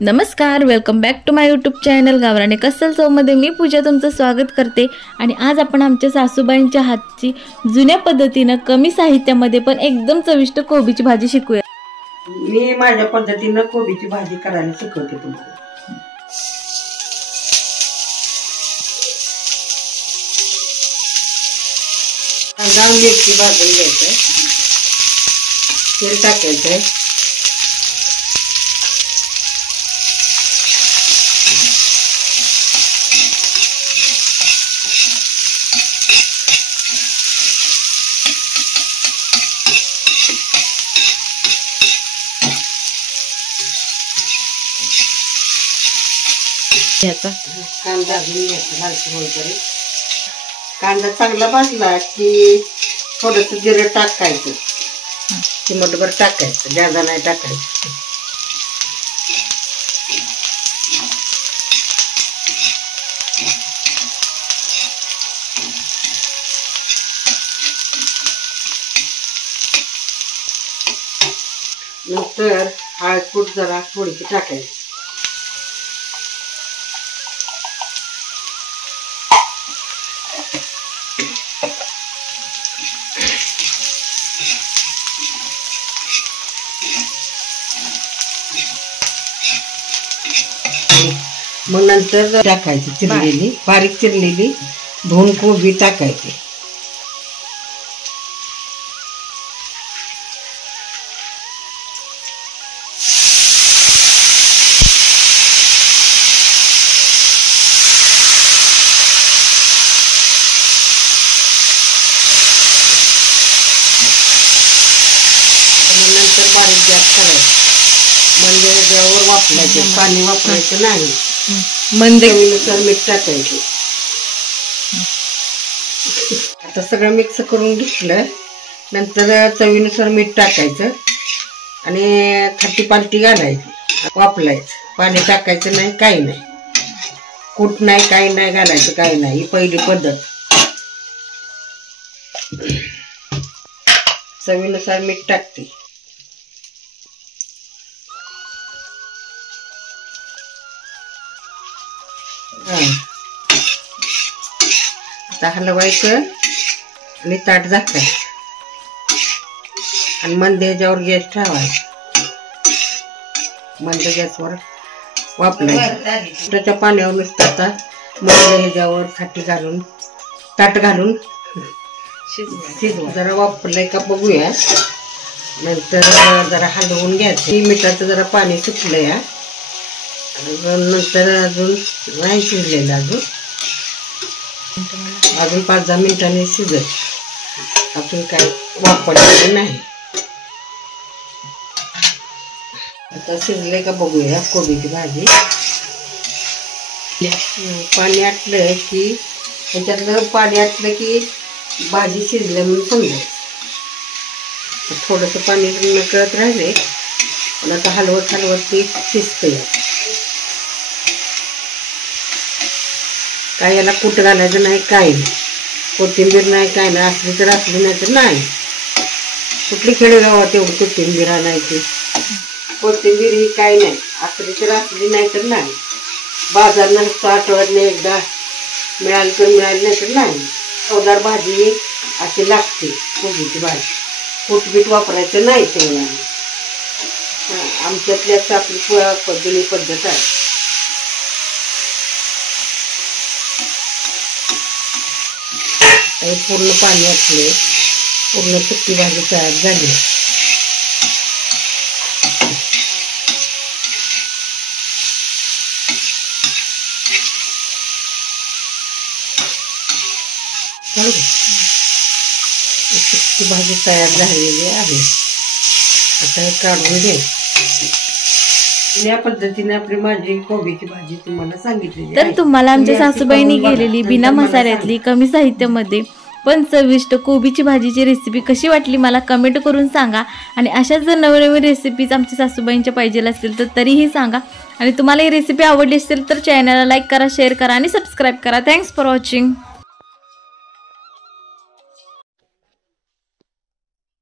नमस्कार, welcome back to my YouTube channel गावरानी कसल चवमध्ये मी पूजा तुमचं स्वागत करते। आणि आज आपण आमच्या सासूबाईंच्या हातची जुन्या पद्धतीने कमी साहित्यामध्ये पण एकदम चविष्ट कोबीची भाजी शिकूया। मी माझ्या पद्धतीने कोबीची भाजी करायला शिकवते तुम्हाला। कांदा मिरची भाजून घ्यायचं, तेल टाकायचं, कांदा भाजून घ्यायचा लालसर होईपर्यंत। कांदा चांगला भाजला की थोडस जिरं टाकायचं, चिमटभर टाकायचं, जादा नाही टाकायचं। नंतर हळद जरा थोडीशी टाकायची। मग नंतर टाकायची चिरलेली, बारीक चिरलेली धुवून कोबी टाकायची। नंतर बारीक गॅस करायचा, म्हणजे ह्याच्यावर वापरायचं, पाणी वापरायचं नाही। चवीनुसार मीठ टाकायचं। आता सगळं मिक्स करून घेतलं, नंतर चवीनुसार मीठ टाकायचं आणि थट्टी पालटी घालायची, वापरायचं, पाणी टाकायचं नाही, काही नाही, कूट नाही, काही नाही घालायचं, काही नाही। ही पहिली पद्धत। चवीनुसार मीठ टाकते। आता हलवायचं आणि ताट झाकायचं आणि मंद ह्याच्यावर गॅस ठेवायचा, मंद गॅसवर वापरायचं। त्याच्या पाण्यावर नुसतं मंद ह्याच्यावर ताट घालून शिजवा। जरा वापरलंय का बघूया, नंतर जरा हलवून घ्यायचं। मिठाचं जरा पाणी सुटलंय, नंतर अजून नाही शिजलेलं, अजून 5-10 मिनिटांनी शिजत। आपण काय वापरलेलं नाही। आता शिजले का बघूया कोबीची भाजी। पाणी आटलं की, ह्याच्यातलं पाणी आटलं की भाजी शिजलं म्हणून समजायचं। थोडंसं पाणी नकळत राहिले, पण आता हलवत ती शिजते। काय याला कूट घालायचं नाही, काही नाही, कोथिंबीर नाही, काय नाही, असली तर असली, नाही तर नाही। कुठली खेडेगावात एवढी कोथिंबीर आणायची? कोथिंबीर ही काय नाही, असली तर असली, नाही तर नाही। बाजारला आठवड्यातनं एकदा मिळाली तर मिळाली, नाही तर नाही। चवदार भाजी अशी लागते कोबीची भाजी, कूटबीट वापरायचं नाही तेवढं। आमच्यातली असं आपली जुनी पद्धत आहे। पूर्ण पाणी असले, पूर्ण सुकी भाजी तयार झाली। सुकी भाजी तयार झालेली आहे। आता हे काढून घे। या पद्धतीने आपली माझी कोबीची भाजी तुम्हाला सांगितली। तर तुम्हाला आमच्या सासूबाईंनी केलेली बिना मसाल्यातली कमी साहित्यामध्ये पण चविष्ट कोबीची भाजीची रेसिपी कशी वाटली मला कमेंट करून सांगा। आणि अशाच जर नवनवीन रेसिपीज आमच्या सासूबाईंच्या पाहिजे असतील तर तरीही सांगा। आणि तुम्हाला ही रेसिपी आवडली असेल तर चॅनलला लाईक करा, शेअर करा आणि सबस्क्राईब करा। Thanks for watching.